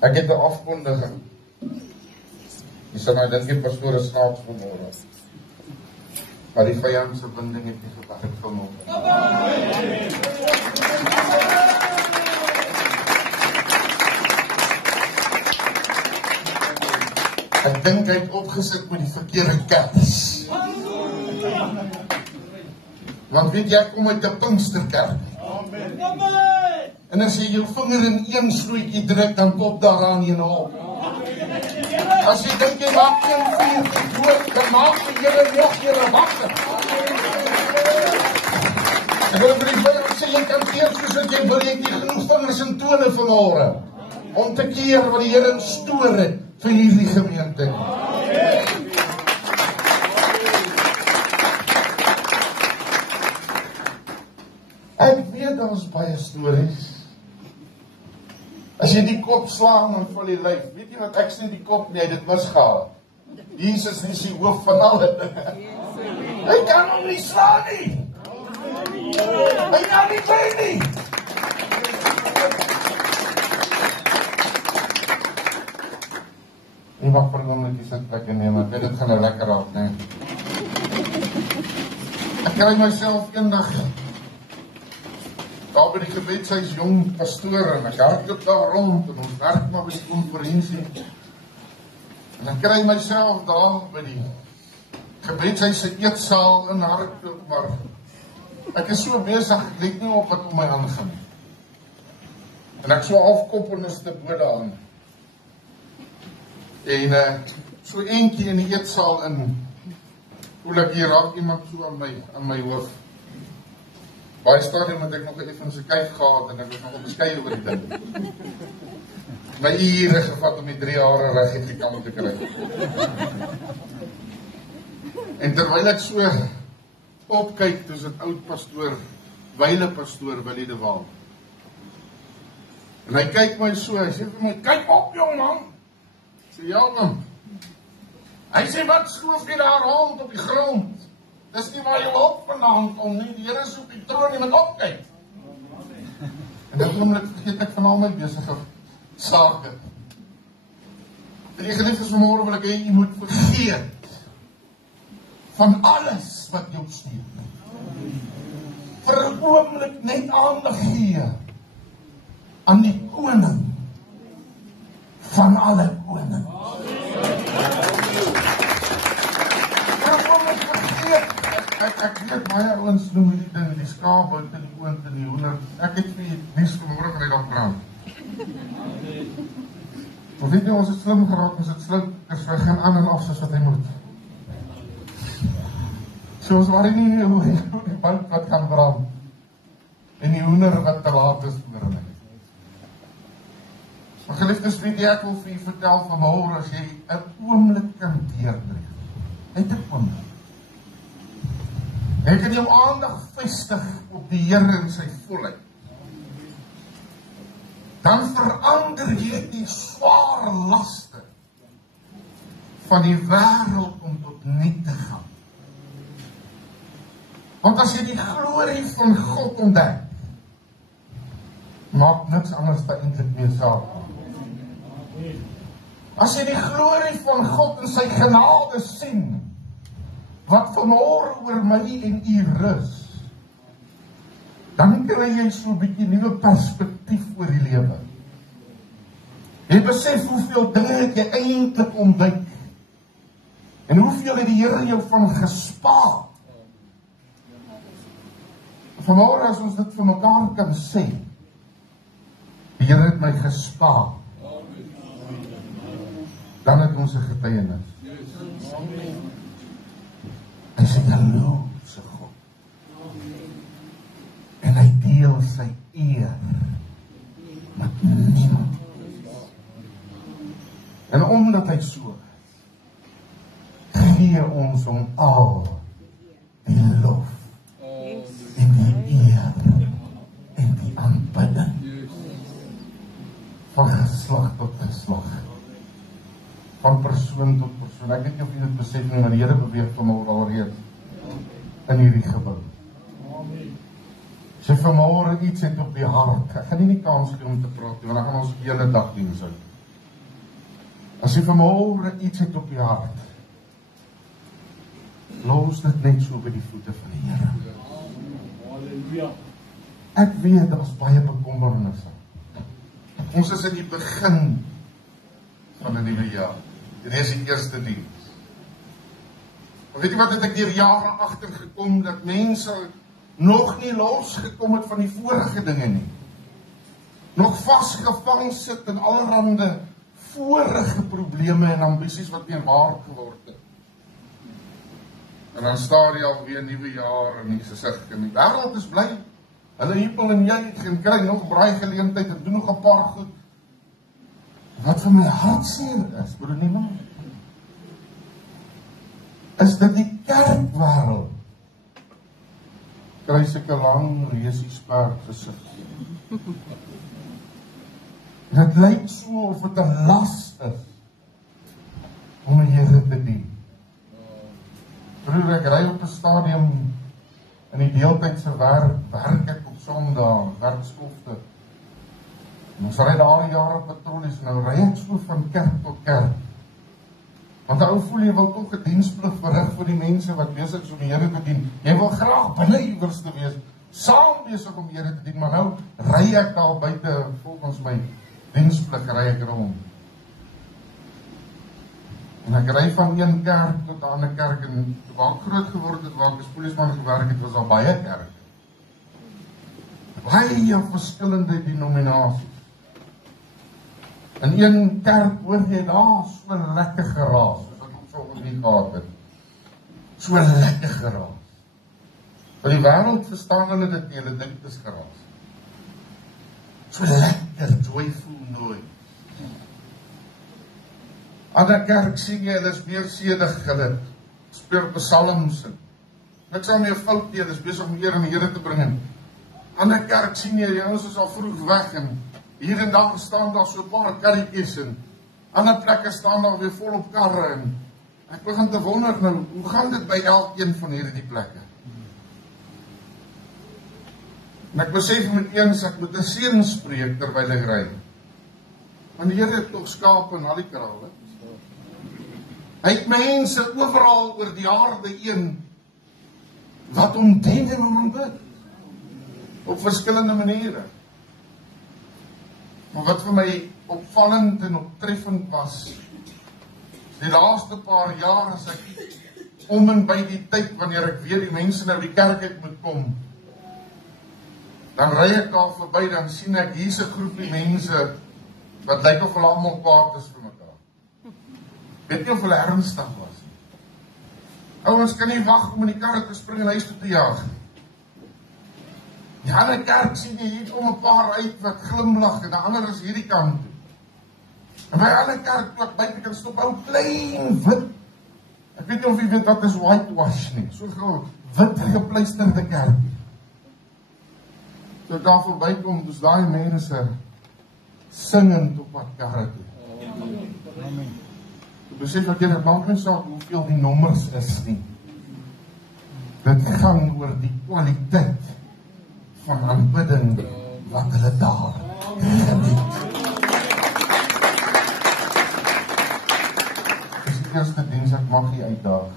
Ek het 'n afkondiging. Jy sê nou, dink jy pastoor is snaaks vanmôre. Maar die vyand se binding het nie gewerk vanmôre. Ek dink hy het opgesit met die verkeerde kers. Want weet jy, ek kom uit 'n Pinksterkerk. En as jy jou vinger in een snoetjie druk, dan pop daaraan een op. As jy dink jy maak een vuurtjie dood, dan maak jy julle nog julle wakker. Ek wil vir die vinger sê, jy kan keer soos wat jy wil, jy het nie genoeg vingers en tone vanmôre om te keer wat die Here instoor het vir hierdie gemeente. Ek weet daar is baie stories. As jy die kop slaan, dan val die lyf. Weet jy wat, ek sê die kop nie, dit misgehaal. Jesus is die hoof van alle dinge. Hy kan hom nie slaan nie. Hy kan nie bly nie. Ek mag vir hom net die sitplek neem, ek weet dit gaan nou lekker raak, nee. Ek kry myself eendag daar by die gebedshuis jong pastoor en ek hardloop daar rond en ons werk maar by die konferensie. En ek kry myself daar by die gebedshuis se eetsaal in hardloop, maar ek is so besig, ek let nie op wat om my aangaan. En ek so afkoppelniste bo daan. En so eentjie in die eetsaal in, voel ek hier raak iemand so aan my hoof. Baie stadium het ek nog even sy kyk gehad en ek was nog beskei oor die ding. My ure gevat om die 3 hare reg uit die kant te kry. En terwyl ek so opkyk, toe is dit oud pastoor, wyle pastoor Willie de Waal. En hy kyk my so, hy sê vir my, kyk op jong man. Ek sê, ja man. Hy sê, wat skoof jy daar rond op die grond? Dis nie waar jy op vandaan kom nie, die Here is op die troon, jy moet opkyk. En dit oomblik vergeet ek van al my besige sake. En die geliefdes vanmôre wil ek hê, jy moet vergeet van alles wat jou stuur. Vir 'n oomblik net aandag gee aan die koning van alle konings. Ek weet baie ouens noem die ding, die skaap buite die oond en die hoender. Ek het vir die nuus vanmôre gereed op brand. Maar weet jy, ons het slim geraak, ons het slim, is vir geen aan en af soos wat hy moet. So ons waar nie hoe die buik wat kan brand, en die hoender wat te laat is voor my. Maar geliefdes, weet jy, ek wil vir jy vertel vanmôre, as jy 'n oomblik kan deurdruk. Net 'n oomblik. Jy kan jou aandag vestig op die Here in sy volheid. Dan verander jy die swaar laste van die wêreld om tot nul te gaan. Want as jy die glorie van God ontdek, maak niks anders dan eintlik meer saak. As jy die glorie van God en sy genade sien, wat vanmôre oor my en u rus, dan kry jy so 'n bietjie nuwe perspektief oor die lewe. Jy besef hoeveel dinge het jy eintlik ontduik, en hoeveel het die Here jou van gespaar. Vanmôre as ons dit vir mekaar kan sê, die Here het my gespaar, dan het ons 'n getuienis. Hy is 'n jaloerse God. En hy deel sy eer met niemand. En omdat hy so gee ons hom al die lof en die eer en die aanbidding van geslag tot geslag, van persoon tot persoon. Ek weet nie of jy dit besef nie, maar die Here beweeg vanmôre alreeds in hierdie gebou. As jy vanmôre iets het op die hart, ek gaan nie die kans gee om te praat, want dan gaan ons hele dag diens hou. As jy vanmôre iets het op die hart, los dit net so by die voete van die Here. Halleluja. Ek weet, daar is baie bekommernisse. Ons is in die begin van 'n nuwe jaar. Dit is die eerste diens. Maar weet jy wat, het ek deur jare agtergekom, dat mense nog nie losgekom het van die vorige dinge nie. Nog vasgevang sit in allerhande vorige probleme en ambisies wat nie waar geword het. En dan staar jy alweer 'n nuwe jaar in die gesig en die wêreld is bly. Hulle hiepel en jy gaan kry nog braai geleentheid en doen nog 'n paar goed. Wat vir my hartseer is, broer niemand, is dat die kerkwêreld kry sulke lang resiesperk gesig. Dit lyk so of dit 'n las is om die Here te dien. Broer, ek ry op 'n stadium in die deeltydse werk ek op Sondag, werkskofte. En ons ry daar jare patrollies, nou ry ek so van kerk tot kerk. Want ou voel jy wil tog 'n diensplig verrig vir die mense wat besig is om die Here te dien. Jy wil graag binne iewers te wees, saam besig om die Here te dien, maar nou ry ek daar buite volgens my diensplig ry ek rond. En ek ry van een kerk tot 'n ander kerk en waar ek groot geword het, waar ek as polisieman gewerk het, was daar baie kerke. Baie verskillende denominasies. In een kerk hoor jy daar so lekker geraas, soos wat ons al nie gehad het. So lekker geraas. Vir die wêreld verstaan hulle dit nie, hulle dink dit is geraas. So lekker, joyful noise. Ander kerk sien jy, hulle is meer sedig, hulle speel psalms en niks aan meer fout nie, hulle is besig om eer aan die Here te bring. Ander kerk sien jy, die ouens is al vroeg weg en hier en daar staan daar so 'n paar karretjies en ander plekke staan daar weer vol op karre en ek begin te wonder nou, hoe gaan dit by elkeen van hierdie plekke? En ek besef met eens, ek moet 'n seën spreek terwyl ek ry. Want die Here het tog skape en al die krale. Hy het mense oral oor die aarde een wat hom dien en hom aanbid. Op verskillende maniere. Maar wat vir my opvallend en optreffend was, die laaste paar jaar as ek om en by die tyd wanneer ek weer die mense nou die kerk uit moet kom, dan ry ek daar verby, dan sien ek hier's 'n groepie mense wat lyk of hulle almal kwaad is vir mekaar. Weet nie of hulle ernstig was nie. Ouens kan nie wag om in die karre te spring en huis toe te jaag. Die ander kerk sien jy hier kom 'n paar uit wat glimlag en die ander is hierdie kant toe. En by ander kerk toe ek buitekant stop, ou klein wit. Ek weet nie of jy weet wat is whitewash nie. So groot wit gepleisterde kerk. So ek daar verbykom, dus daai mense singend op pad karre toe. Amen. Ek besef dat jy dit maak nie saak hoeveel die nommers is nie. Dit gaan oor die kwaliteit van aanbidding wat hulle daar geniet. Dis die eerste diens ek mag jy uitdaag.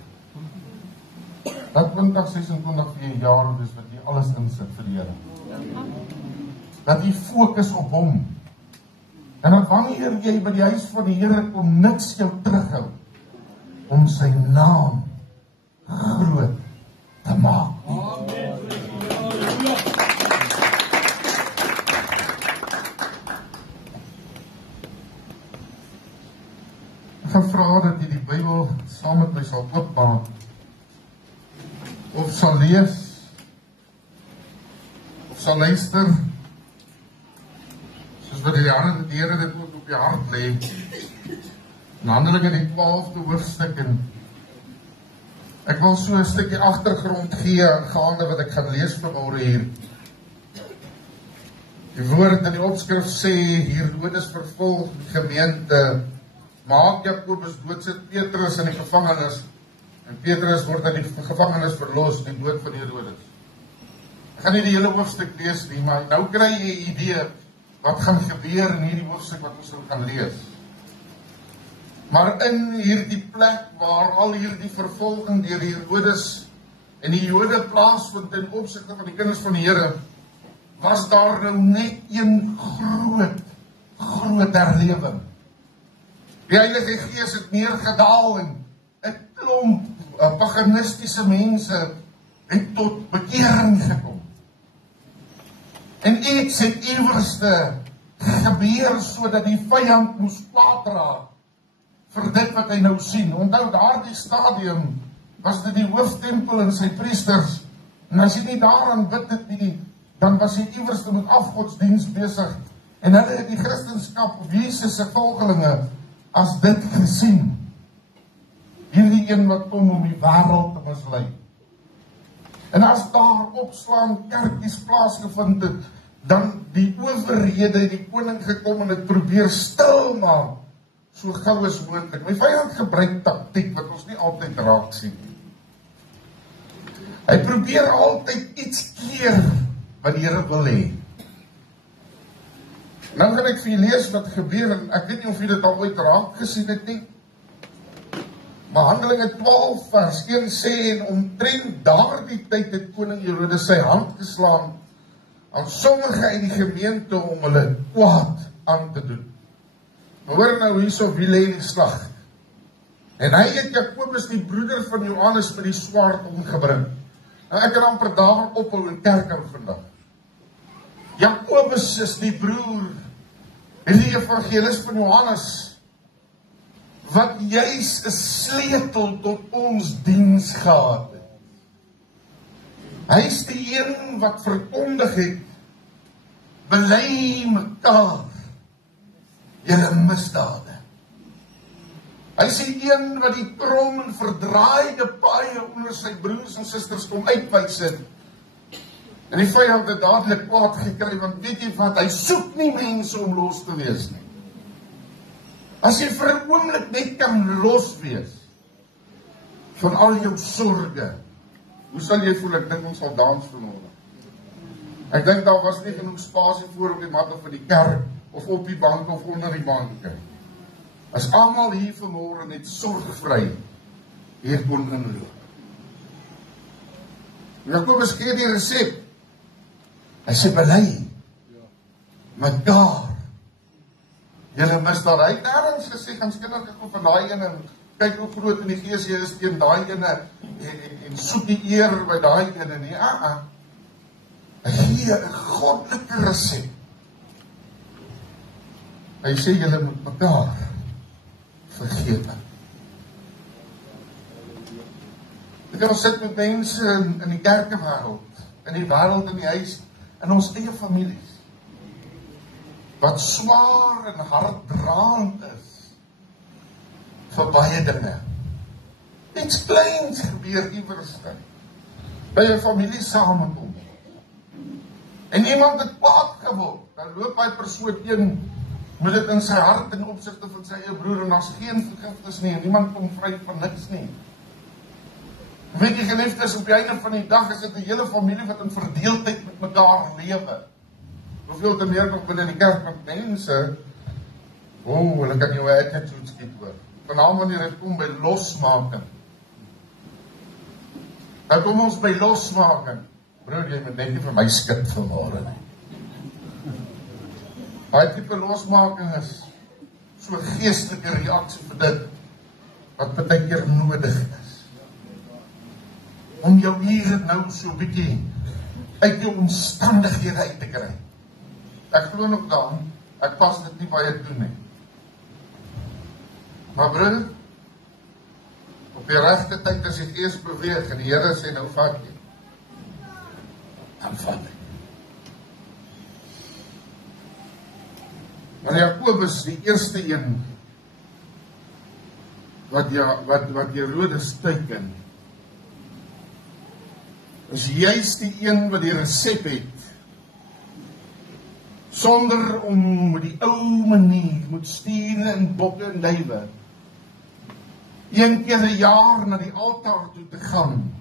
Dat 2026 vir jy jaar is wat jy alles insit vir die Here. Dat jy fokus op hom. En dat wanneer jy by die huis van die Here kom, niks jou terughou om sy naam groot te maak. Ek gaan vra dat jy die Bybel saam met my sal oopmaak of sal lees of sal luister soos wat die Here dit ook op jou hart lê. In Handelinge die 12de hoofstuk en ek wil so 'n stukkie agtergrond gee gaande wat ek gaan lees vanmôre hier. Die woord in die opskrif sê, Herodes vervolg die gemeente, maak Jakobus dood, sit Petrus in die gevangenis, en Petrus word uit die gevangenis verlos, die dood van Herodes. Ek gaan nie die hele hoofstuk lees nie, maar nou kry jy 'n idee wat gaan gebeur in hierdie hoofstuk wat ons gaan lees. Maar in hierdie plek waar al hierdie vervolging deur Herodes en die Jode plaasvind ten opsigte van die kinders van die Here, was daar nou net een groot herlewing. Die Heilige Gees het neergedaal en 'n klomp paganistiese mense het tot bekering gekom. En iets het iewerste gebeur sodat die vyand moes kwaad raak vir dit wat hy nou sien. Onthou, daardie stadium was dit die hooftempel en sy priesters, en as jy nie daaraan bid het nie, dan was hy iewerste met afgodsdienst besig, en hulle het die Christenskap of Jesus se volgelinge as dit gesien. Hierdie een wat kom om die wêreld te mislei. En as daar opslaan kerkies plaasgevind het, dan die owerhede, die koning gekom en het probeer stil maak, so gou as moontlik. My vyand gebruik taktiek wat ons nie altyd raak sien. Hy probeer altyd iets keer wat die Here wil hê. Nou gaan ek vir julle lees wat gebeur, en ek weet nie of julle dit al ooit raak gesien het nie. Maar Handelinge 12 vers 1 sê, en omtrent daardie tyd het koning Herodes sy hand geslaan aan sommige uit die gemeente om hulle kwaad aan te doen. Hoor nou hierso wie lê die slag. En hy het Jakobus, die broeder van Johannes, met die swaard omgebring. Nou ek kan amper daar ophou in kerk vandag. Jakobus is die broer en die evangelis van Johannes, wat juis 'n sleutel tot ons diens gehad het. Hy is die een wat verkondig het, bely mekaar julle misdade. Hy is die een wat die krom en verdraaide paaie onder sy broers en susters kom uitwys het. En die vyand het dadelik kwaad gekry, want weet jy wat, hy soek nie mense om los te wees nie. As jy vir 'n oomblik net kan los wees van al jou sorge, hoe sal jy voel? Ek dink ons sal dans vanmôre. Ek dink daar was nie genoeg spasie voor op die mat of vir die kerk, of op die bank of onder die banke. As almal hier vanmôre net sorgvry hier kon inloop. Jakobus gee die resep. Hy sê bely mekaar julle misdaad. Hy het nêrens gesê, gaan kinders kyk op van daai ene, en kyk hoe groot in die gees jy is teen daai ene, en soek die eer by daai ene nie. Hy gee 'n goddelike resep. Hy sê julle moet mekaar vergewe. Ek sit met mense in die kerkewêreld, in die wêreld in die huis, in ons eie families, wat swaar en harddraand is vir baie dinge. Iets kleins gebeur iewers by 'n familie samekom. En iemand het kwaad geword, dan loop hy persoon een met dit in sy hart in opsigte van sy eie broer, en daar's geen vergifnis nie, en niemand kom vry van niks nie. Weet jy, geliefdes, op die einde van die dag is dit 'n hele familie wat in verdeeldheid met mekaar lewe. Hoeveel te meer nog binne die kerk met mense, hulle kan jou attitude skiet hoor. Veral wanneer dit kom by losmaking. Dan kom ons by losmaking. Broer, jy moet net nie vir my skit vanmôre nie. Daai tipe losmaking is so 'n geestelike reaksie vir dit wat baie keer nodig is. Om jou hier nou so 'n bietjie uit jou omstandighede uit te kry. Ek glo nog daaraan, ek pas dit nie baie toe nie. Maar broer, op die regte tyd as die gees beweeg en die Here sê nou vat jy. Dan vat jy. Maar Jakobus, die eerste een wat Herodes teiken, is juist die een wat die resep het, sonder om met die ou manier, met stiere en bokke en duwe, een keer 'n jaar na die altaar toe te gaan,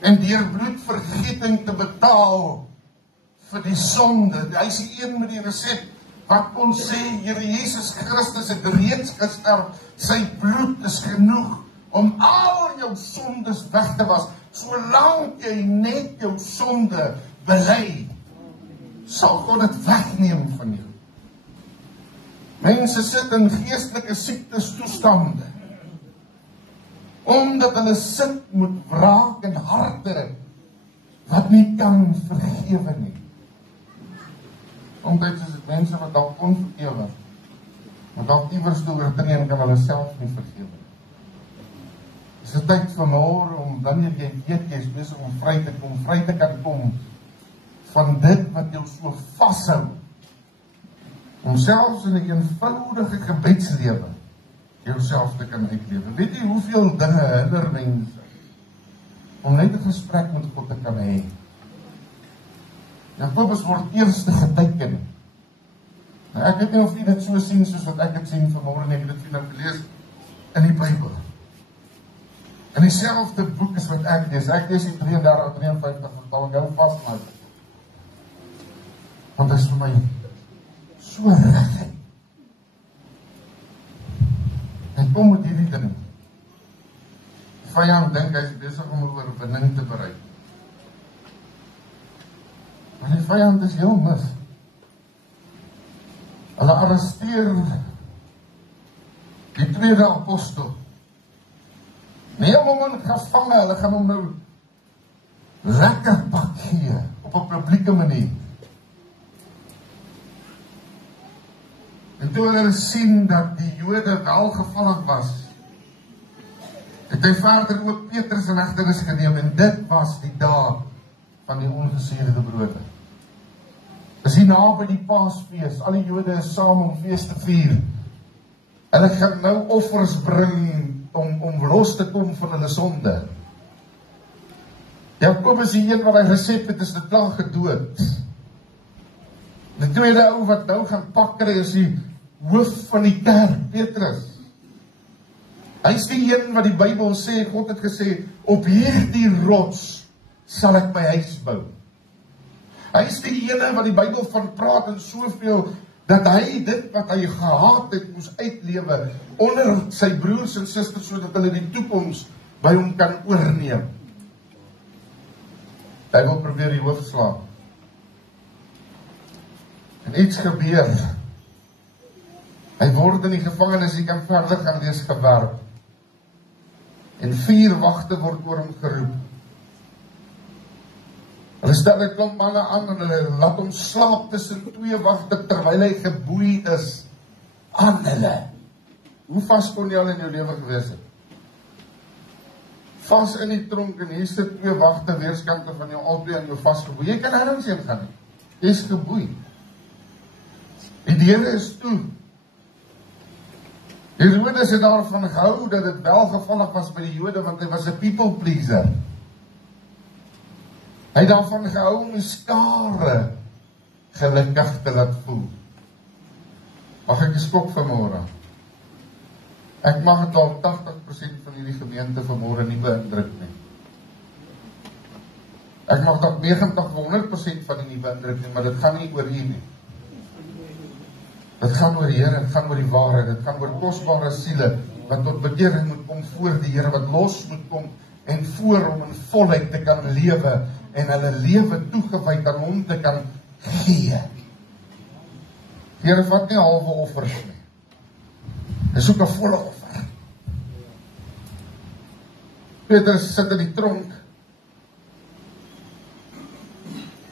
en deur bloedvergieting te betaal vir die sonde. Hy is die een met die resep wat ons sê, Here Jesus Christus het reeds gesterf, sy bloed is genoeg om al jou sondes weg te was. Solank jy net jou sonde bely, sal God dit wegneem van jou. Mense sit in geestelike siektes toestande, omdat hulle sit met wraak en harte, wat nie kan vergewe nie. Soms is dit mense wat dalk onvergewe, maar dalk iewers toe oortree kan hulle self nie vergewe. Dis 'n tyd van môre om wanneer jy weet jy is besig om vry te kan kom van dit wat jou so vashou, om selfs in 'n eenvoudige gebedslewe jouself te kan uitlewe. Weet jy hoeveel dinge hinder mense om net 'n gesprek met God te kan hê? Jakobus word eerste geteken. Nou, ek weet nie of jy dit so sien soos wat ek het sien vanmôre nie, ek het dit nou gelees in die Bybel. In dieselfde boek is wat ek lees. Ek lees die 33-53 vertaling, hou vas maar. Want dit is vir my so reg. Hy kom met hierdie ding. Die vyand dink hy is besig om 'n oorwinning te bereik. Maar die vyand is heel mis. Hulle arresteer die tweede apostel. Neem hom in gevange, hulle gaan hom nou lekker pak gee, op 'n publieke manier. En toe hulle sien dat die Jode welgevallig was, het hy verder ook Petrus in hegtenis geneem, en dit was die dag van die ongesuurde brode. Is hier naby die Paasfees, al die Jode is saam om fees te vier. Hulle gaan nou offers bring om los te kom van hulle sonde. Jakobus die een wat hy gesê het, is dit klaar gedood. Die tweede ou wat nou gaan pak kry is die hoof van die kerk, Petrus. Hy is die een wat die Bybel sê, God het gesê, op hierdie rots sal ek my huis bou. Hy is die ene wat die Bybel van praat en soveel, dat hy dit wat hy gehaat het, moes uitlewe onder sy broers en susters, sodat hulle die toekoms by hom kan oorneem. Hy wil probeer die hoof slaan. En iets gebeur. Hy word in die gevangenis, jy kan verder gaan lees, gewerp. En 4 wagte word oor hom geroep. Hulle stel 'n klomp manne aan en hulle laat hom slaap tussen 2 wagte terwyl hy geboei is aan hulle. Hoe vas kon jy al in jou lewe gewees het? Vas in die tronk en hier sit 2 wagte weerskante van jou, albei aan jou vasgeboei. Jy kan nêrens heen gaan nie. Jy is geboei. Die deure is toe. Herodes het daarvan gehou dat dit welgevallig was by die Jode, want hy was 'n people pleaser. Hy het daarvan gehou om die skare gelukkig te laat voel. Mag ek skok vanmôre? Ek mag het al 80% van hierdie gemeente vanmôre nie beïndruk nie. Ek mag dalk 90-100% van die nie beïndruk nie, maar dit gaan nie oor hier nie. Dit gaan oor die Here, dit gaan oor die waarheid, dit gaan oor kosbare siele, wat tot bekering moet kom voor die Here, wat los moet kom, en voor hom in volheid te kan lewe, en hulle lewe toegewyd aan hom te kan gee. Die Here vat nie halwe offers nie. Hy soek 'n volle offer. Petrus sit in die tronk.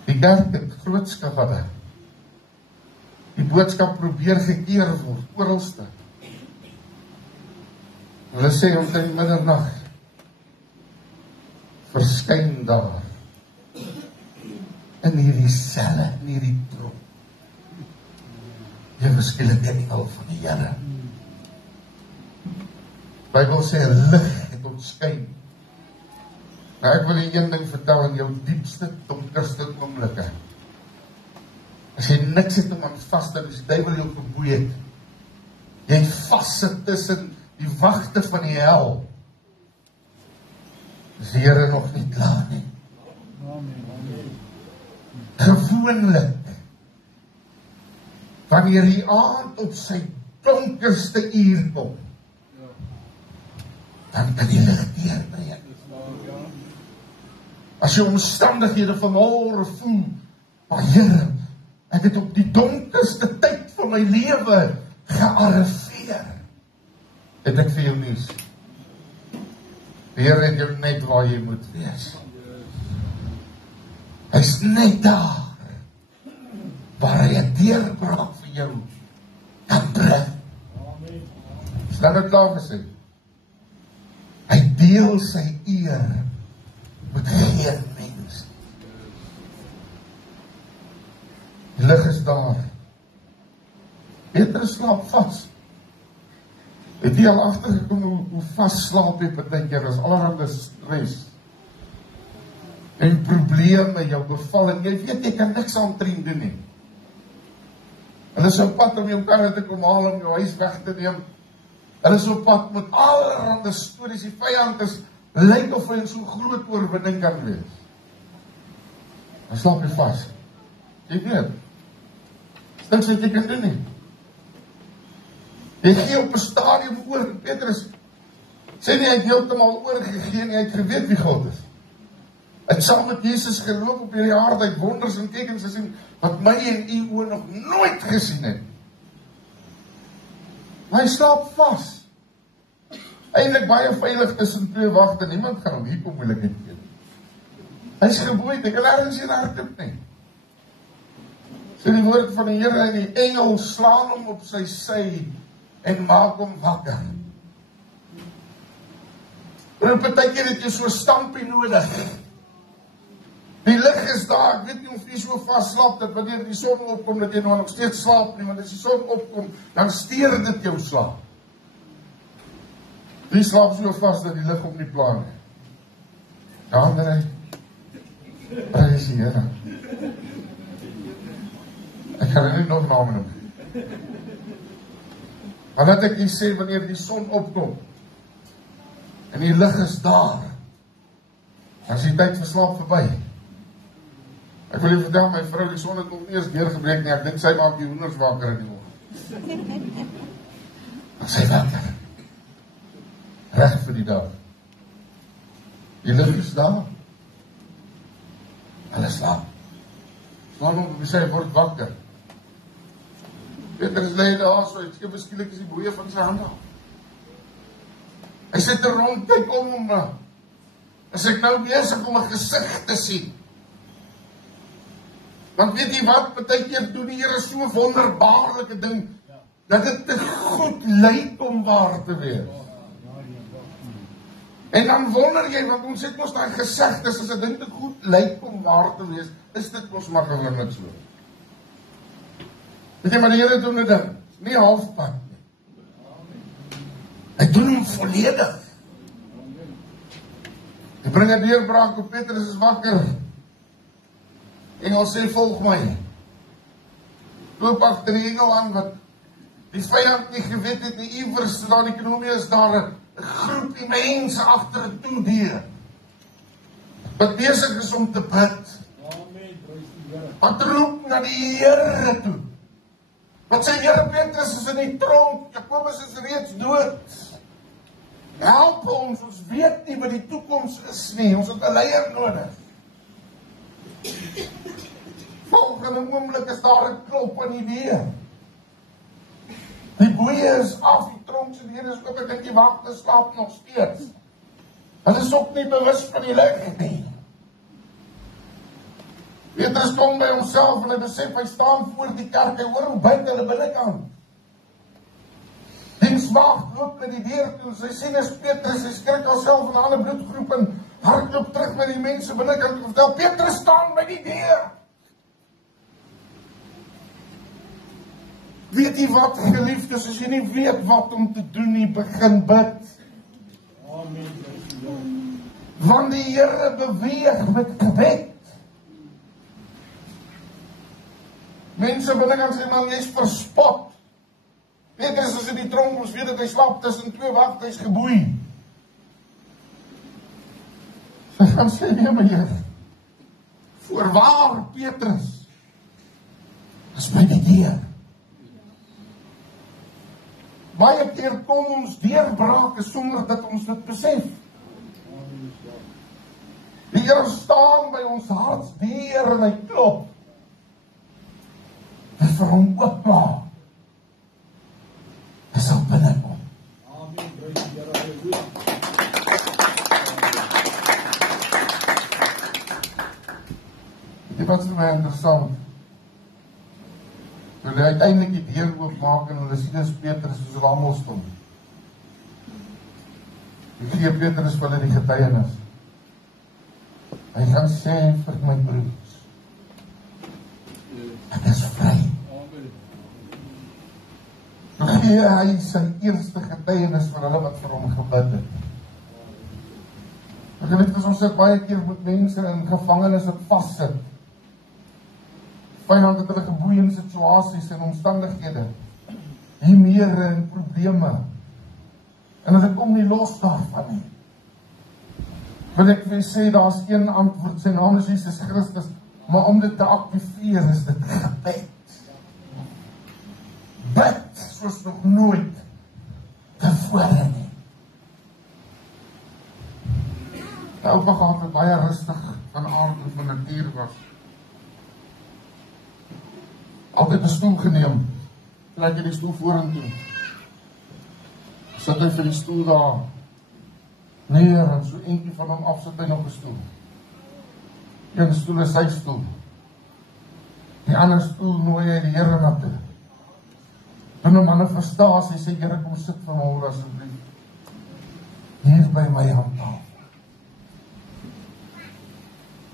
Die kerk het groot skade. Die boodskap probeer gekeer word, oralste. Hulle sê om in die middernag verskyn daar in hierdie selle, in hierdie tronk, jy verskillende engel van die Here. Bybel sê 'n lig het ontskyn. Nou ek wil die een ding vertel in jou diepste, donkerste oomblikke. As jy niks het om aan vas te hou, as die duiwel jou geboei het, jy vassit tussen die wagte van die hel, is die Here nog nie klaar nie. Gewoonlik wanneer die aand op sy donkerste uur kom, dan kan die lig deurbreek. As jy omstandighede vanmôre voel, maar Here, ek het op die donkerste tyd van my lewe gearriveer, het ek vir jou nuus. Die Here het jou net waar jy moet wees. Hy's net daar, waar hy 'n deurbraak vir jou kan bring. Is dat het klaar gesê? Hy deel sy eer met geen mens. Die lig is daar. Petrus slaap vas. Het jy al agtergekom hoe vas slaap jy partykeer as allerhande stres en probleme jou beval en jy weet jy kan niks aantree doen nie. Hulle is op pad om jou karre te kom haal om jou huis weg te neem. Hulle is op pad met allerhande stories. Die vyand is lyk of hy in so groot oorwinning kan wees. Dan slaap jy vas. Jy weet. Niks wat jy kan doen nie. Jy gee op 'n stadium oor. Petrus sê nie hy het heeltemal oorgegee nie, hy het geweet wie God is. Hy het saam met Jesus geloop op hierdie aarde, uit wonders en tekens gesien wat my en u oë nog nooit gesien het. Maar hy slaap vas. Eintlik baie veilig tussen twee wagte. Niemand gaan hom hier kom moeilikheid gee. Hy's geboeid, ek kan ergens nie hardloop nie. So die woord van die Here en die engel slaan hom op sy sy en maak hom wakker. En partykeer het jy so 'n stampie nodig. Die lig is daar, ek weet nie of jy so vas slaap dat wanneer die son opkom dat jy nog steeds slaap nie, want as die son opkom, dan steur dit jou slaap. Die slaap so vas dat die lig op nie pla nie. Ja, André. Prys die Here. Ek gaan nie nog name noem. Maar wat ek nie sê, wanneer die son opkom en die lig is daar, dan is die tyd vir slaap verby. Ek wil jy vertel, my vrou, die son het nog nie eens deurgebreek nie, ek dink sy maak die hoenders wakker in die oggend. Dan sy wakker. Reg vir die dag. Die lig is daar. Hulle slaap. Slaap om te sê, word wakker. Petrus lê daar so, ek skep beskielik is die boeie van sy hande af. Hy sit er rond, kyk om hom. As ek nou besig om 'n gesig te sien. Want weet jy wat, partykeer doen die Here so 'n wonderbaarlike ding, dat dit te goed lyk om waar te wees. En dan wonder jy, want ons het mos daai gesegdes, as 'n ding te goed lyk om waar te wees, is dit mos maar gewoonlik so. Weet jy, maar die Here doen dit dan, nie halfpad nie. Hy doen hom volledig. Hy bring 'n deurbraak op, Petrus is wakker. Engel sê, volg my. Loop agter die engel aan, wat die vyand nie geweet het, die iewers, daar die knoomie is daar 'n groepie mense agter 'n toedeur, wat besig is om te bid. Wat roep na die Here toe. Wat sê, Here, Petrus is in die tronk, Jakobus is reeds dood. Help ons weet nie wat die toekoms is nie, ons het 'n leier nodig. Volgende oomblik is daar 'n klop aan die deur. Die boeie is af, die tronk se deur is oop, ek dink die wagte slaap nog steeds. Hulle is ook nie bewus van die lig nie. Petrus kom by homself en hy besef, hy staan voor die kerk, hy hoor hoe byt hulle binnekant. Diensmaagd loop met die deur toe, sy sien is Petrus, hy skrik haarself in 'n ander bloedgroep en hardloop terug met die mense binnekant en vertel, Petrus staan by die deur. Weet jy wat, geliefdes, as jy nie weet wat om te doen nie, begin bid. Amen. Want die Here beweeg met gebed. Mense binnekant sê, man, jy's verspot. Petrus is in die tronk, ons weet dat hy slaap tussen twee wagte, hy's geboei. Sy gaan sê, nee, my Here, voorwaar, Petrus, is by die deur. Baie keer kom ons deurbrake sonder dat ons dit besef. Die Here staan by ons hartsdeur en hy klop. En vir hom oopmaak. Hy sal binnekom. Amen. Prys die Here. Halleluja. Dit was vir my interessant. Toe hy uiteindelik die deur oopmaak en hulle sien is Petrus soos hulle almal stond. Die gee Petrus vir hulle die getuienis. Hy gaan sê vir my broers, ek is vry. Toe gee hy sy eerste getuienis vir hulle wat vir hom gebid het. Ek weet ons sit baie keer met mense in gevangenis wat vassit. Vyand het hulle geboei in situasies en omstandighede, hiermere en probleme, en hulle kom nie los daarvan nie. Wil ek vir sê, daar is een antwoord, sy naam is Jesus Christus, maar om dit te activeer is dit gebed. Bid soos nog nooit tevore nie. Die oupa gehad het baie rustig van aard en van natuur was. Altyd 'n stoel geneem, trek jy die stoel vorentoe. Sit hy vir die stoel daar neer en so eentjie van hom af sit hy nog 'n stoel. Een stoel is sy stoel. Die ander stoel nooi hy die Here na toe. In 'n manifestasie sê Here kom sit vanmôre asseblief hier by my aan tafel.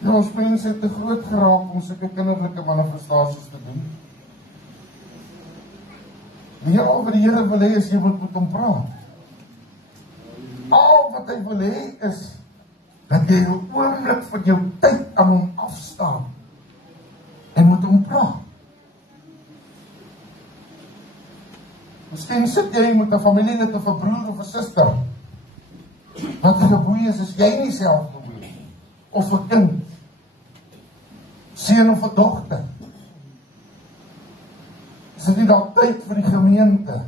Ja, ons mense het te groot geraak om sulke kinderlike manifestasies te doen. Nie al wat die Here wil hê is jy moet met hom praat. Al wat hy wil hê is dat jy 'n oomblik van jou tyd aan hom afstaan en met hom praat. Miskien sit jy met 'n familielid of 'n broer of 'n suster wat geboei is jy nie self geboei, of 'n kind, seun of 'n dogter. Is dit nie dalk tyd vir die gemeente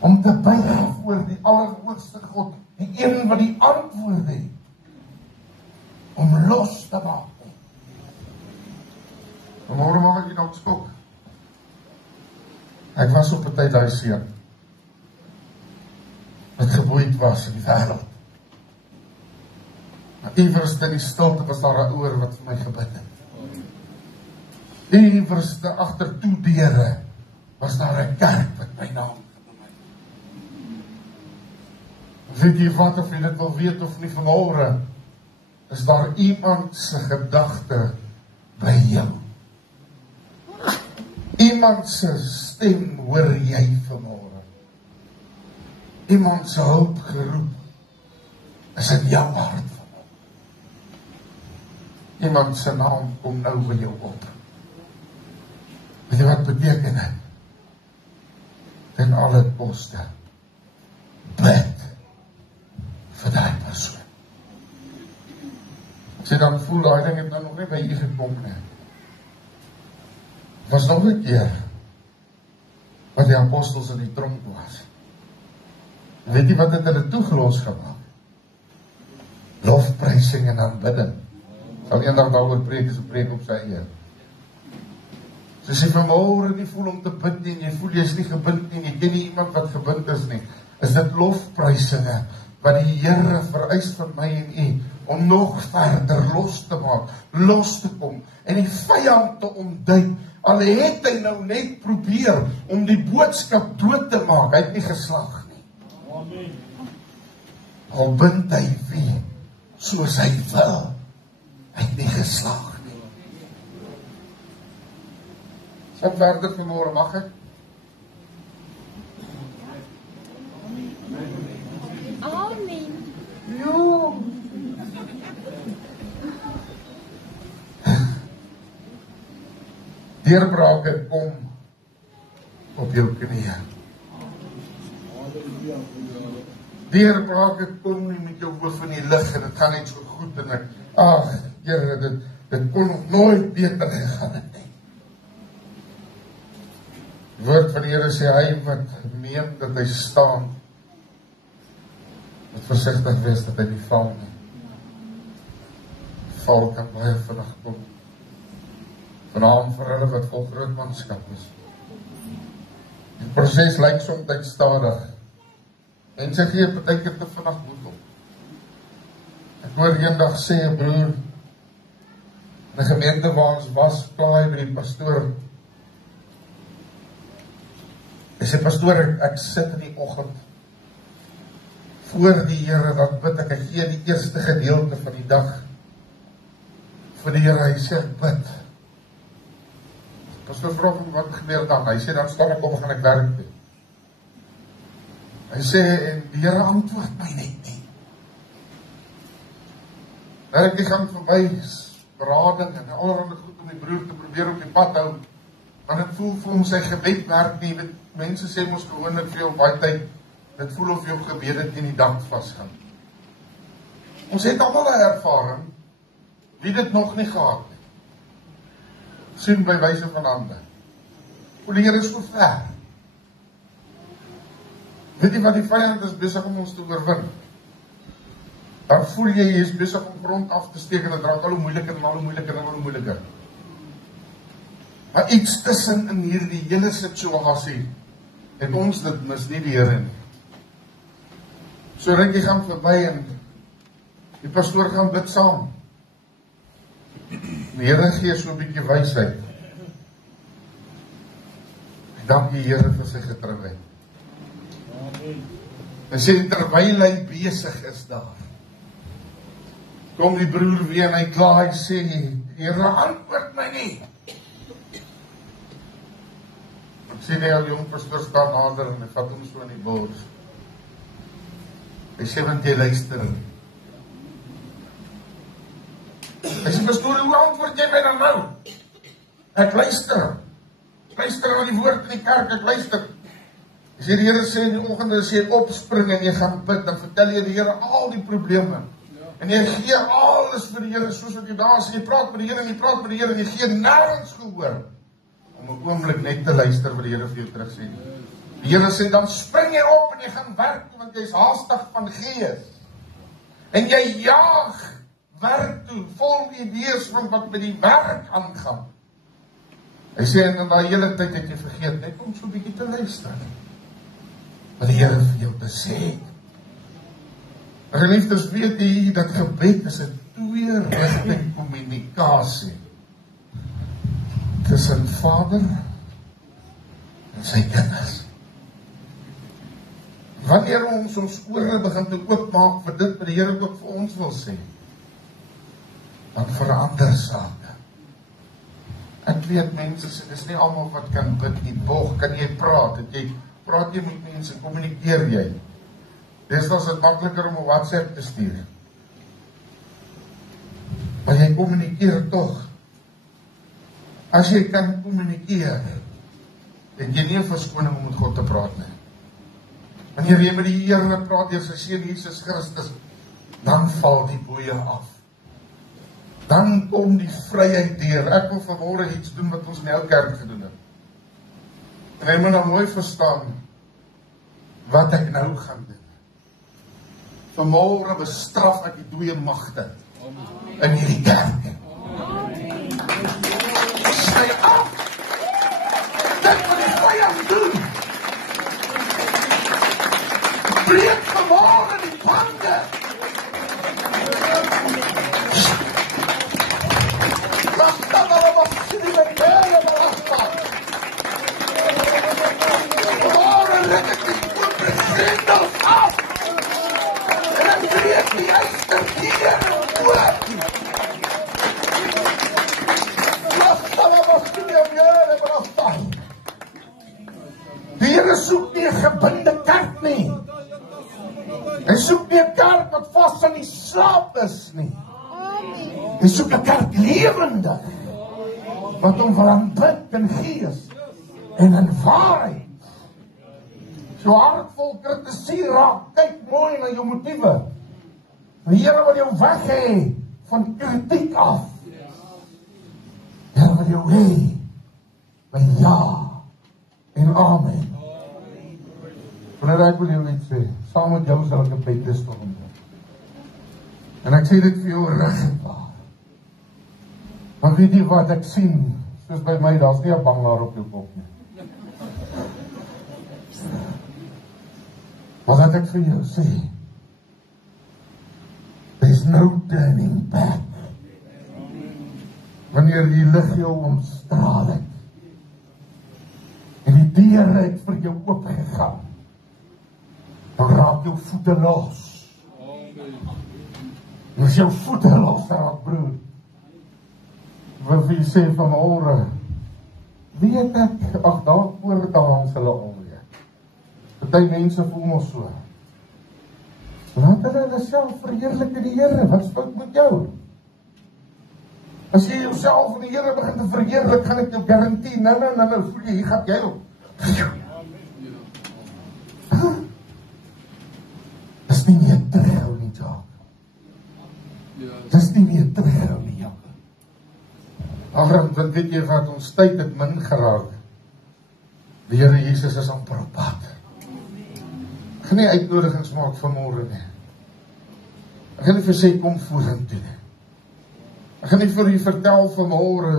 om te buig voor die Allerhoogste God, die een wat die antwoord het, om los te maak? Vanmôre mag ek jy dalk skok. Ek was op 'n tyd daai seun wat geboeid was in die wêreld. Maar iewers in die stilte was daar 'n ouer wat vir my gebid het. Iewers agter toe deure was daar 'n kerk wat my naam genoem het. Weet jy wat, of jy dit wil weet of nie, vanmôre is daar iemand se gedagte by jou. Iemand se stem hoor jy vanmôre. Iemand se hulp geroep is in jou hart vanmôre. Iemand se naam kom nou by jou op. Weet jy wat beteken dit? Ten alle koste bid vir daai persoon. As jy dan voel, daai ding het nou nog nie by jy gekom nie. Was nog 'n keer wat die apostels in die tronk was. En weet jy wat het hulle toegelos gemaak? Lofprysing en aanbidding. Sal eendag daaroor preek as 'n preek op sy eer. So as jy vanmôre nie voel om te bid nie, en jy voel jy is nie gebind nie, en jy ken nie iemand wat gebind is nie, is dit lofprysinge wat die Here vereis van my en u, om nog verder los te maak, los te kom, en die vyand te ontduik. Al het hy nou net probeer om die boodskap dood te maak, hy het nie geslag nie. Amen. Al bind hy wie soos hy wil, hy het nie geslag nie. Op verder vanmôre, mag ek? Amen. Jo. Deurbrake kom op jou knieë. Deurbrake kom nie met jou hoof in die lug en dit gaan net so goed en ek, ag, Here, dit kon nog nooit beter gegaan het nie. Die woord van die Here sê, hy wat meen dat hy staan, moet versigtig wees dat hy nie val nie. Val kan baie vinnig kom. Veral vir hulle wat vol grootmanskap is. Die proses lyk soms stadig. En sy gee partykeer te vinnig moed op. Ek hoor eendag sê 'n broer in 'n gemeente waar ons was, klaai by die pastoor. Hy sê, pastoor, ek sit in die oggend voor die Here, dan bid ek gee die eerste gedeelte van die dag vir die Here. Hy sê, ek bid. Pastoor vra hom, wat gebeur dan? Hy sê, dan staan ek op en gaan ek werk doen. Hy sê, en die Here antwoord my net nie. Nou ek die gang verby, berading en allerhande goed om die broer te probeer op die pad hou, want het voel vir hom sy gebed werk nie. Mense sê mos gewoonlik vir jou baie tyd, dit voel of jou gebede teen die dak vasgaan. Ons het almal 'n ervaring, wie dit nog nie gehad het. Sien by wyse van hande. Voel die Here is so ver. Weet jy wat die vyand is besig om ons te oorwin? Dan voel jy is besig om grond af te steek en dit raak al hoe moeiliker en al hoe moeiliker en al hoe moeiliker. Maar iets tussen in hierdie hele situasie en ons dit mis nie die Here nie. So rukkie gaan verby en die pastoor gaan bid saam. Die Here gee so 'n bietjie wysheid. Ek dank die Here vir sy getrouheid. En sê terwyl hy besig is daar, kom die broer weer en hy kla, hy sê, Here antwoord my nie. Ek sê die ou jong pastoor staan nader en hy vat hom so in die bors. Hy sê, want jy luister nie. Hy sê, pastoor, hoe antwoord jy my dan nou? Ek luister. Ek luister na die woord in die kerk, ek luister. Hy sê, die Here sê in die oggende, sê opspring en jy gaan bid, dan vertel jy die Here al die probleme. En jy gee alles vir die Here, soos wat jy daar sê, jy praat met die Here en jy praat met die Here en jy gee nergens gehoor, om 'n oomblik net te luister wat die Here vir jou terug sê. Die Here sê, dan spring jy op en jy gaan werk, want jy is haastig van gees. En jy jaag werk toe, vol idees van wat met die werk aangaan. Hy sê, en in daai hele tyd het jy vergeet, net om so 'n bietjie te luister. Wat die Here vir jou te sê. Geliefdes, weet jy dat gebed is 'n twee-rigting kommunikasie tussen Vader en sy kinders. Wanneer ons ore begin te oopmaak vir dit wat die Here ook vir ons wil sê, dan verander sake. Ek weet mense sê, dis nie almal wat kan bid nie. Bog, kan jy praat? Praat jy met mense, kommunikeer jy? Dis is dit makliker om 'n WhatsApp te stuur. Maar jy kommunikeer tog. As jy kan kommunikeer, het jy nie 'n verskoning om met God te praat nie. Wanneer jy met die Here praat deur sy seun Jesus Christus, dan val die boeye af. Dan kom die vryheid deur. Ek wil vanmôre iets doen wat ons in elke kerk gedoen het. En jy moet nou mooi verstaan wat ek nou gaan doen. Vanmôre bestraf ek die dooie magte in hierdie kerk. Sny af! Dit wat die vyand doen! Breek vanmôre die bande! Vanmôre leg ek die grendels af! En ek breek die ysterdeure oop! Die Here soek nie 'n gebinde kerk nie. Hy soek nie 'n kerk wat vas aan die slaap is nie. Hy soek 'n kerk lewendig, wat hom wil aanbid in gees en in waarheid. So hartvol kritiseer raak, kyk mooi na jou motiewe. Die Here wil jou weg hê van kritiek af. Die Here wil jou hê by ja en amen. Wanneer ek wil jou iets sê, saam met jou sal ek 'n bedtesting doen. En ek sê dit vir jou regtig. Want weet jy wat ek sien, soos by my, daar's nie 'n banglaar op jou kop nie. Maar wat ek vir jou sê, there's no turning back. Wanneer die lig jou omstraal het, en die deur het vir jou oopgegaan, dan raak jou voete los. En as jou voete los raak, broer, wil vir jy sê vanmôre, weet ek, ag daaroor dans hulle alweer. Party mense voel mos so. Laat hulle self verheerlik in die Here, wat fout met jou? As jy jouself in die Here begin te verheerlik, gaan ek jou garantie, nou voel jy, hier gaan jy op. Dis nie meer terughou nie, Jaak. Dis nie meer terughou nie, Jaak. Abraham, want weet jy wat, ons tyd het min geraak. Die Here Jesus is amper op pad. Ek gaan nie uitnodigings maak vanmôre nie. Ek gaan nie vir sê kom vorentoe nie. Ek gaan nie vir u vertel vanmôre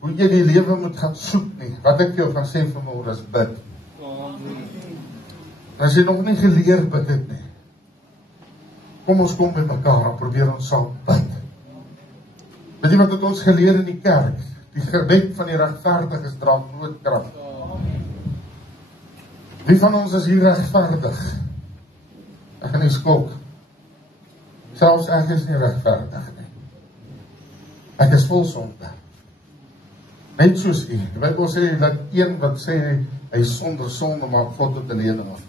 hoe jy die lewe moet gaan soek nie. Wat ek jou gaan sê vanmôre is bid. As jy nog nie geleer bid het nie, kom ons kom met mekaar en probeer ons saam bid. Weet jy wat het ons geleer in die kerk? Die gebed van die regverdiges dra groot krag. Wie van ons is hier regverdig? Ek gaan nie skok. Selfs ek is nie regverdig nie. Ek is vol sonde. Net soos u. Die Bybel sê dat een wat sê hy is sonder sonde maak God tot 'n ledenaar.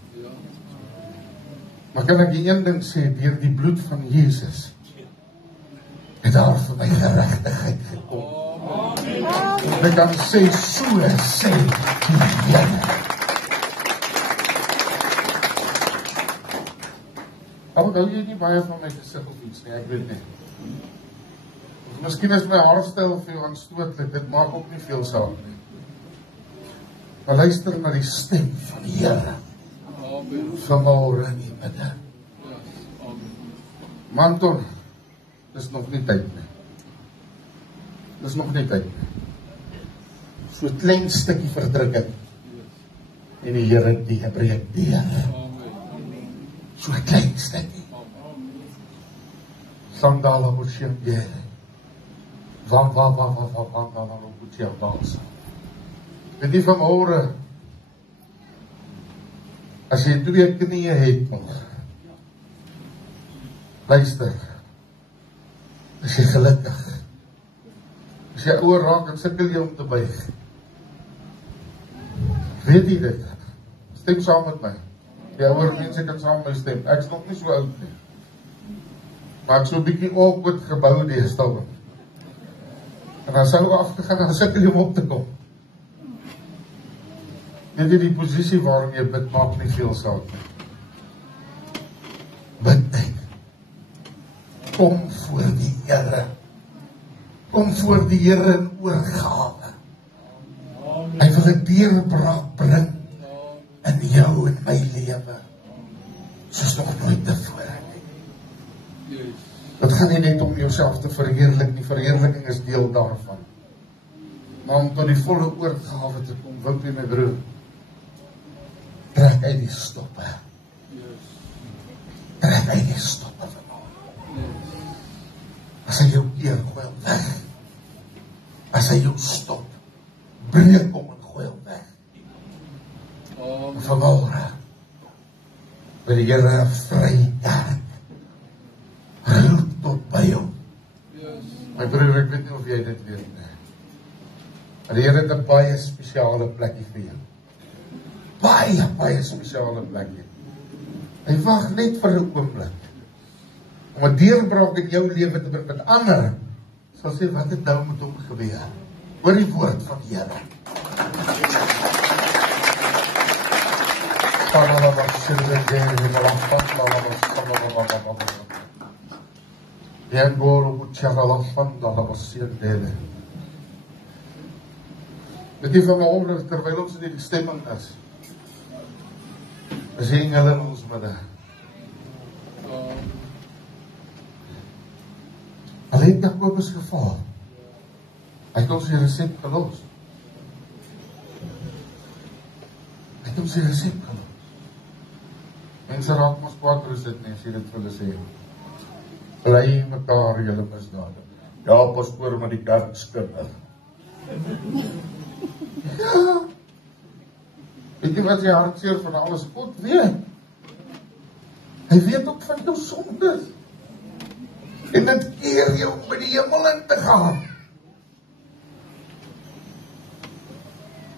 Maar kan ek een ding sê, deur die bloed van Jesus het daar vir my geregtigheid gekom. Ek kan sê, so sê die Here. Hou jy nie baie van my gesig of iets nie, ek weet nie. Of miskien is my haarstyl vir jou aanstootlik, dit maak ook nie veel saak nie. Maar luister na die stem van die Here. Vanmôre in die middag. Manton, dis nog nie tyd nie. Dis nog nie tyd nie. So 'n klein stukkie verdrukking. En die Here die breek deur. So 'n klein stukkie. Sandala moet jy gee. Wat moet jy dans? En die vanmôre, as jy 2 knieë het, luister, is jy gelukkig. As jy ouer raak en sukkel jy om te buig. Weet jy dit? Stem saam met my. Die ouer mense kan saam met my stem. Ek is nog nie so oud nie. Maar ek so 'n bietjie awkward gebou deesdae. En dan sou afgegaan, dan sukkel jy om op te kom. Weet jy die posisie waarom jy bid maak nie veel saak nie. Bid uit. Kom voor die Here. Kom voor die Here in oorgawe. Hy wil 'n deurbraak bring in jou en my lewe. Soos nog nooit tevore nie. Dit gaan nie net om jouself te verheerlik nie. Verheerliking is deel daarvan. Maar om tot die volle oorgawe te kom, wil jy my broer, trek uit die stoppe. Trek uit die stoppe vanmôre. As hy jou keer, gooi hom weg. As hy jou stop, breek hom en gooi hom weg. Vanmôre, by die Here 'n vry kerk, roep tot by hom. My broer, ek weet nie of jy dit weet nie. Maar die Here het 'n baie spesiale plekkie vir jou. Baie spesiale plekkie. Hy wag net vir 'n oomblik om 'n deurbraak in jou lewe te bring met ander. Sal sê, wat het nou met hom gebeur? Hoor die woord van die Here. Weet jy vanmorgen, terwyl ons in die stemming is die engele in ons midde. Al het Jacobus geval, hy het ons die recept gelos. Hy het ons die recept gelos. Mense raak ons kwaad oor dit nie, as jy dit vir hulle sê. Bly mekaar julle misdade. Ja, pastoor, maar die kerk skinder. Ja. Weet jy wat jy hartseer van alles? God weet. Hy weet ook van jou sondes. En dit keer jou om by die hemel in te gaan.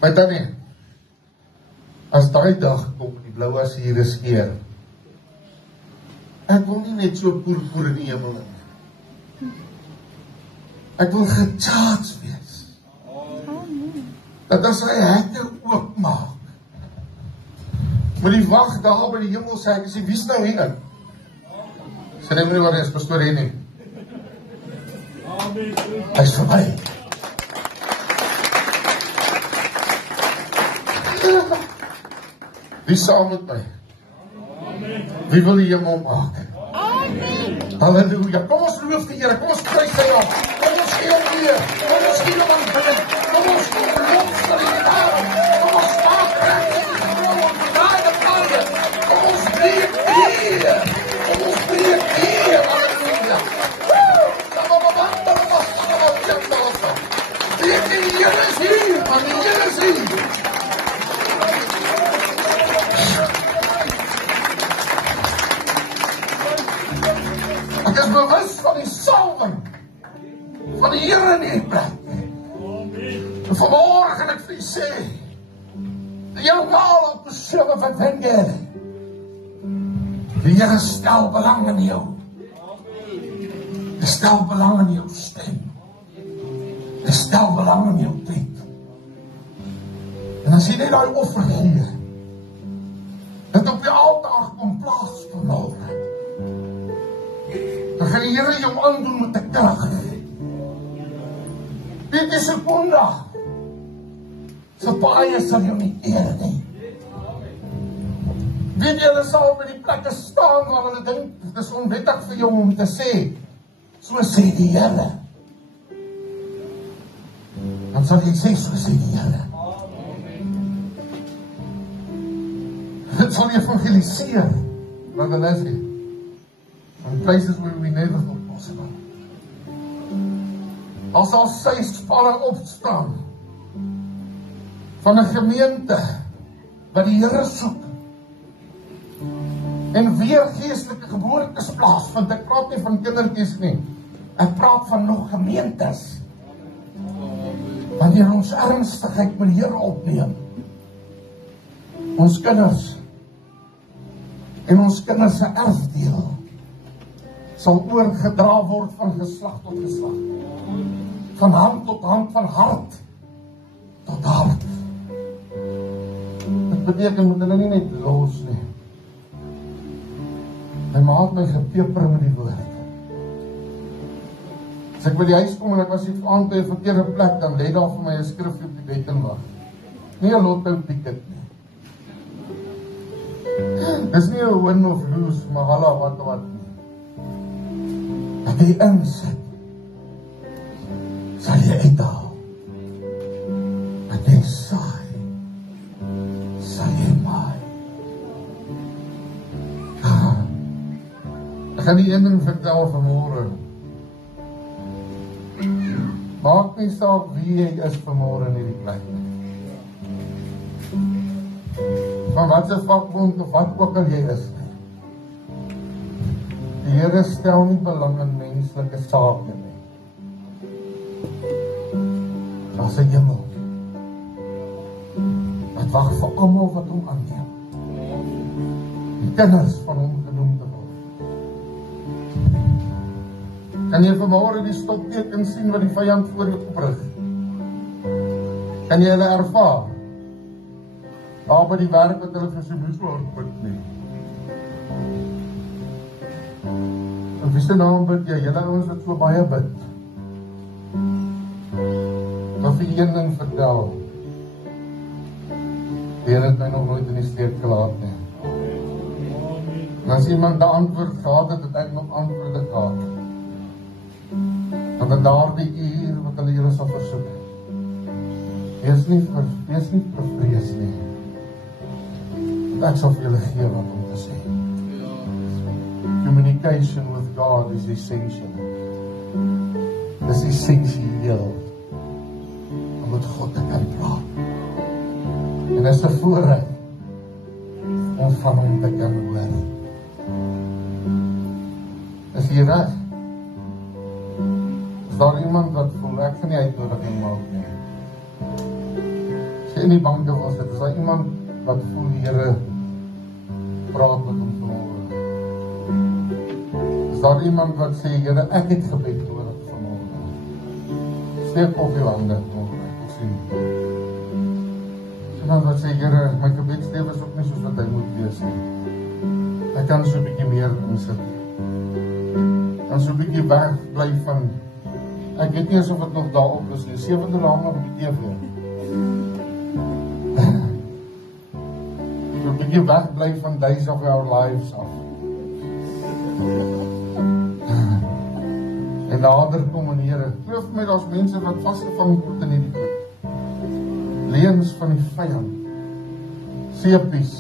Maar dan nie. As daai dag kom en die blou as hier is keer. Ek wil nie net so poer in die hemel in. Ek wil gecharged wees. Dat as hy hekke oopmaak, moet die wacht daar by die hemel sê, ek sê, wie is nou hier in? Sê nie wat hy is, pastoor hier nie. Hy is vir my. Wie saam met my? Wie wil die hemel maak? Halleluja, kom ons loof die Here, kom ons prys sy naam, kom ons gee hom weer, kom ons gee hom aanbidding, kom ons lof vir die naam, kom ons maak reg in die hemel op die daai paie, kom ons breek hier, halleluja. Breek die Here is hier, want die Here is hier. Ek is bewus van die salwing van die Here in die plek. En vanmorgen gaan ek vir u sê, jou maal op die silwe van Wenger. Die Here stel belang in jou. Hy stel belang in jou stem. Hy stel belang in jou tyd. En as jy net die offer gee, dit op die altaar kom plaas vanmorgen, dan gaan die Here jou aandoen met die krag. Weet jy sekonde, so baie sal jou nie eer nie. Weet jy, hulle sal by die plekke staan waar hulle dink, dit is onwettig vir jou om te sê, so sê die Here. Dan sal jy sê, so sê die Here. Dit sal jy evangeliseer, wat hulle sê. In places where we never thought possible. As al 6 spanning opstaan van 'n gemeente wat die Here soek en weer geestelike geboortes plaasvind. Ek praat nie van kindertjies nie. Ek praat van nog gemeentes. Wanneer ons ernstigheid met die Here opneem, ons kinders en ons kinders se erfdeel sal oorgedra word van geslag tot geslag. Van hand tot hand, van hart tot hart. Dit beteken, moet hulle nie net los nie. My ma het my gepeper met die woord. As ek by die huis kom en ek was die aand by 'n verkeerde plek, dan lê daar vir my 'n skrifgie op die bed en wag. Nie 'n lothou ticket nie. Dis nie 'n win of lose, maar hala wat nie. Dat jy insit, sal jy uithaal. Dat jy saai, sal jy maai. Ek gaan die een ding vertel vanmorgen. Maak nie saak wie jy is vanmorgen in die plek. Van wat se vakbond of wat ook al jy is. Die Here stel nie belang in menslike sake nie. Daar's 'n hemel wat wag vir almal wat hom aanneem. Die kinders van hom genoem te word. Kan jy vanmorgen die stopteken sien wat die vyand voor jou oprig? Kan jy hulle ervaar? Daar by die werk wat hulle vir sy moes ontbid nie. En wie se naam bid jy? Julle ouens wat so baie bid. Maar vir een ding vertel, Die Here het my nog nooit in die steek gelaat nie. En as iemand die antwoord gehad het, het ek nog antwoorde gehad. Want in daardie uur wat hulle Here sal versoek, wees nie bevrees nie. Ek sal vir julle gee wat om te sê. Communication with God is essential. Dis essensieel om met God te kan praat. En dis 'n voorreg om van hom te kan hoor. Is jy reg? Is daar iemand wat voel, ek kan nie uitnodiging maak nie. As jy in die banke wil sit, is daar iemand wat voel die Here praat met hom vanmôre? Is daar iemand wat sê, Here, ek het gebed nodig vanmôre? Steek op jou hande vanmôre, ek wil sien. Iemand wat sê, Here, my gebedslewe is ook nie soos wat hy moet wees nie. Ek kan so 'n bietjie meer insit. Kan so 'n bietjie weg bly van, ek weet nie eens of het nog daarop is nie, 7 lang op die TV. So 'n bietjie weg bly van days of our lives af. En nader kom aan die Here. Geloof my, daar's mense wat vasgevang word in hierdie goed. Leuns van die vyand, seepies,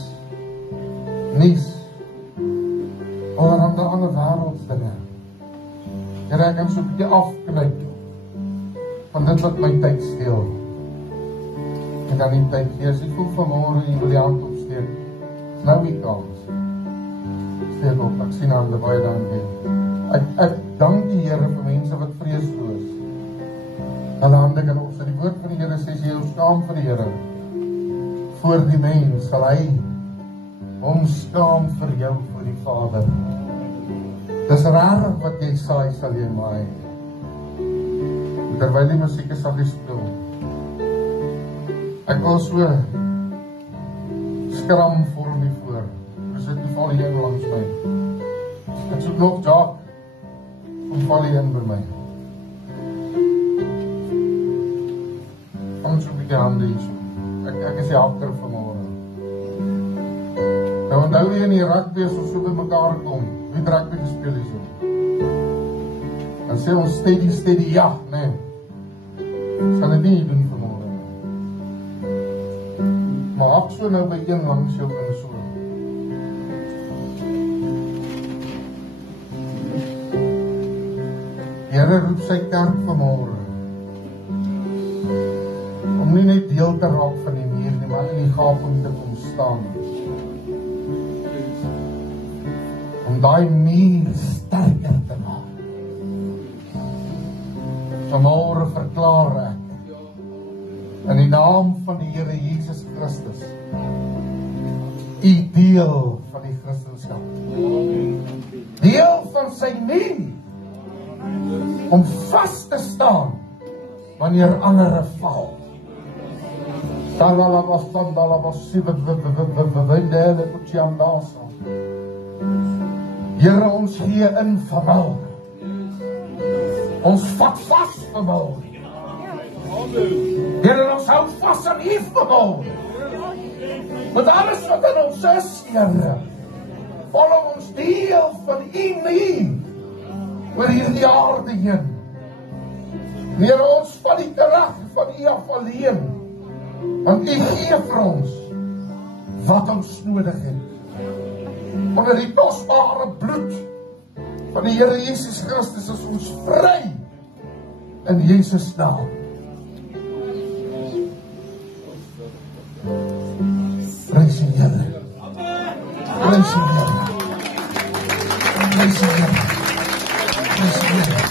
nies, allerhande ander wêreldsdinge. Here, ek kan so 'n bietjie afknyp van dit wat my tyd steel. En dan die tyd gee, as ek voel vanmôre jy wil die hand opsteek, nou die kans. Steek op, ek sien hande baie dankie. Ek dank die Here vir mense wat vreesloos hulle hande kan opsit. Die woord van die Here sê, as jy jou skaam vir die Here, voor die mens, sal hy hom skaam vir jou, voor die Vader. Dis rarig wat jy saai, sal jy maai. Terwyl die musiek is saggies speel, ek wil so skram voor my voor. Ek sit die val hier langs my. Ek soek nog Jack, kom val hier in by my. Vang so 'n bietjie hande hier so. Ek is die hakker vanmôre. Nou onthou jy in die rugby as ons so by mekaar kom, wie rugby gespeel hier so? Dan sê ons steady, ja, nee. Sal dit nie doen vanmôre. Maar hap so nou by een langs jou in so. Here roep sy kerk vanmôre om nie net deel te raak van die muur nie, maar in die gaping te kom staan. Om daai muur sterker te maak. Vanmôre verklaar ek in die naam van die Here Jesus Christus, u deel van die Christendom. Deel van sy muur om vas te staan wanneer ander val. Here, ons gee in vanmôre. Ons vat vas vanmôre. Here, ons hou vas aan U vanmôre. Met alles wat in ons is, Here, volg ons deel van U muur oor hierdie aarde heen. Here, ons vat die krag van U af alleen, want U gee vir ons wat ons nodig het. Onder die kosbare bloed van die Here Jesus Christus is ons vry in Jesus naam. Prys die Here. Prys die Here. Prys die Here. Prys die Here.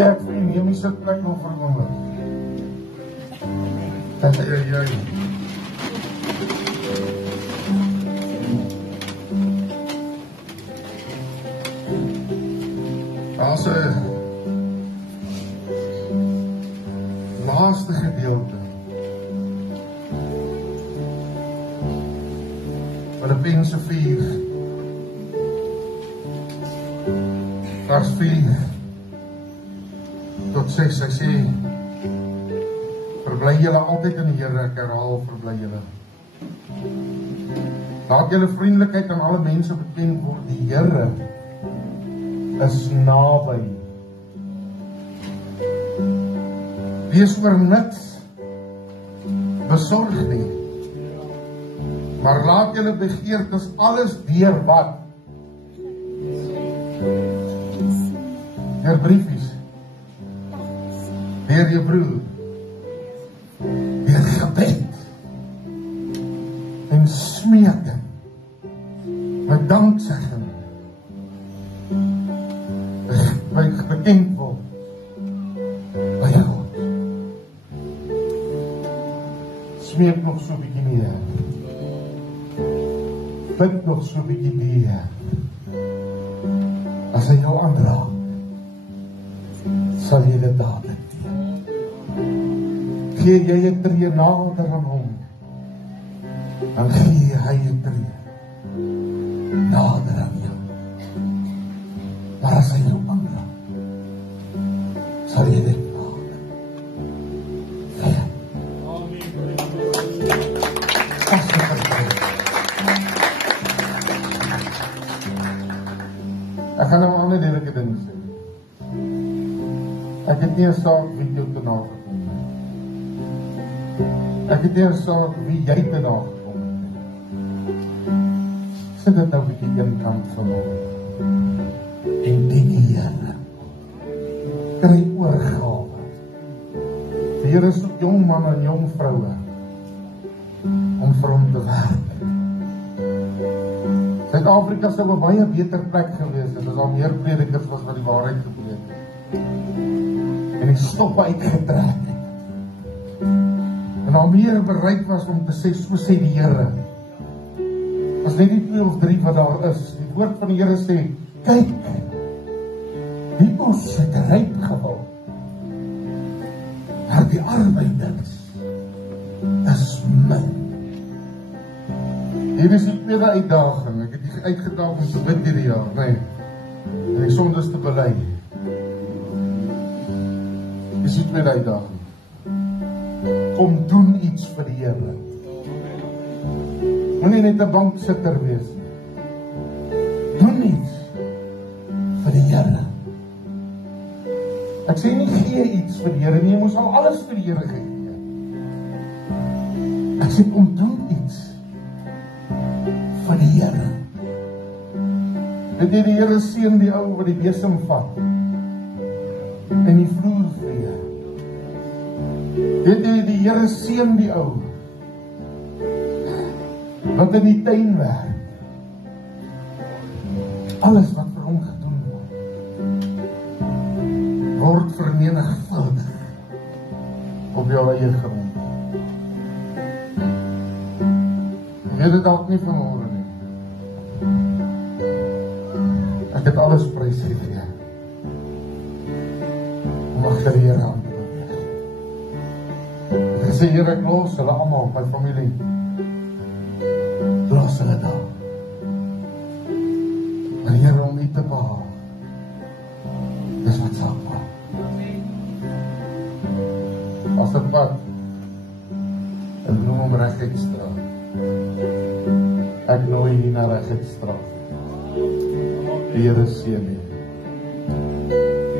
Ek vir neem die sitplek nog vir oomblik. Dat jy. As 'n laaste gedeelte Filippense 4 vers 4 tot 6, hy sê, verbly julle altyd in die Here, ek herhaal, verbly julle. Laat julle vriendelikheid aan alle mense bekend word, die Here is naby. Wees oor niks besorg nie, maar laat julle begeertes alles deur wat? Deur briefies, deur jou broer, deur gebed en smeking, met danksegging, bekend word by God. Smeek nog so 'n bietjie meer. Bid nog so 'n bietjie meer. As hy jou aanraak, sal jy dit dadelik doen. Gee jy 'n tree nader aan hom, dan gee hy 'n tree nader aan jou. Maar as hy jou aanraak, sal jy dit maak. Ja. Ek gaan nou 'n ander lelike ding sê. Ek het nie 'n saak wie jou te nagekom nie. Ek het nie 'n saak wie jy te nagekom nie. Sit dit nou bietjie een kant van hom. En die Here kry oorgawe. Die Here soek jong manne en jong vroue om vir hom te werk. Suid-Afrika sou 'n baie beter plek gewees het as daar meer predikers was wat die waarheid gepreek het. En die stoppe uitgetrek het. En daar meer bereid was om te sê, so sê die Here. As net die 2 of 3 wat daar is. Die woord van die Here sê, kyk, die oes het ryp geword. Maar die arbeiders is min. Hier is die tweede uitdaging. Ek het die uitgedaag om te bid hierdie jaar, nee. En die sondes te bely. Dis die tweede uitdaging. Kom doen iets vir die Here. Moenie net 'n banksitter wees nie. Doen iets vir die Here. Ek sê nie gee iets vir die Here nie, jy moet al alles vir die Here gee. Ek sê kom doen iets vir die Here. Dit die Here seën die ou wat die besem vat en die vloer vee. Dit die Here seën die ou wat in die tuin werk. Alles wat vir hom gedoen word vermenigvuldig op jou eie grond. Jy weet dit dalk nie vanmôre nie. Ek het alles prys gegee om agter die Here aan te beweeg. Ek sê Here, ek los hulle almal, my familie. Los hulle daar. Maar Here, om U te behaag, dis wat saak maak. As dit wat, ek noem hom Reguitstraat. Ek nooi U na Reguitstraat. Die Here seën U.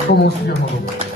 Kom ons gee hom op.